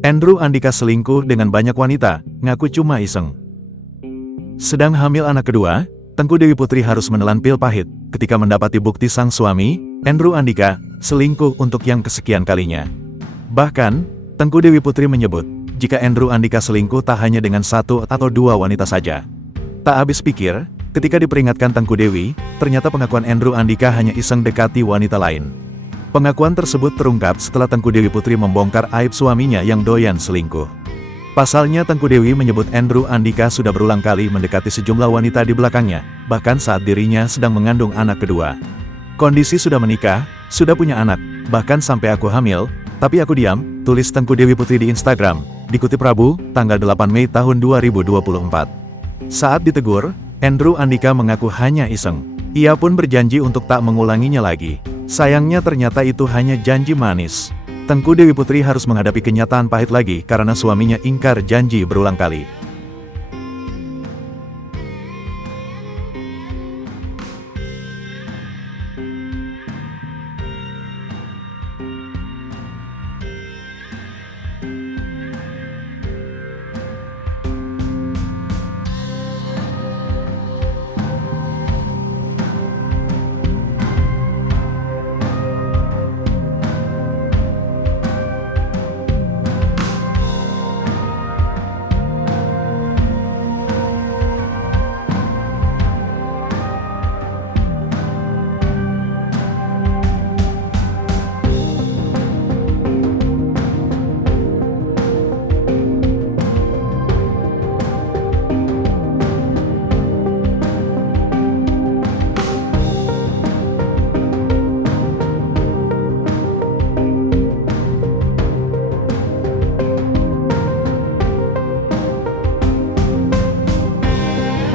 Andrew Andika selingkuh dengan banyak wanita, ngaku cuma iseng. Sedang hamil anak kedua, Tengku Dewi Putri harus menelan pil pahit ketika mendapati bukti sang suami, Andrew Andika, selingkuh untuk yang kesekian kalinya. Bahkan, Tengku Dewi Putri menyebut, jika Andrew Andika selingkuh tak hanya dengan satu atau dua wanita saja. Tak habis pikir, ketika diperingatkan Tengku Dewi, ternyata pengakuan Andrew Andika hanya iseng dekati wanita lain. Pengakuan tersebut terungkap setelah Tengku Dewi Putri membongkar aib suaminya yang doyan selingkuh. Pasalnya Tengku Dewi menyebut Andrew Andika sudah berulang kali mendekati sejumlah wanita di belakangnya, bahkan saat dirinya sedang mengandung anak kedua. Kondisi sudah menikah, sudah punya anak, bahkan sampai aku hamil, tapi aku diam, tulis Tengku Dewi Putri di Instagram, dikutip Rabu, tanggal 8 Mei tahun 2024. Saat ditegur, Andrew Andika mengaku hanya iseng. Ia pun berjanji untuk tak mengulanginya lagi. Sayangnya ternyata itu hanya janji manis. Tengku Dewi Putri harus menghadapi kenyataan pahit lagi karena suaminya ingkar janji berulang kali.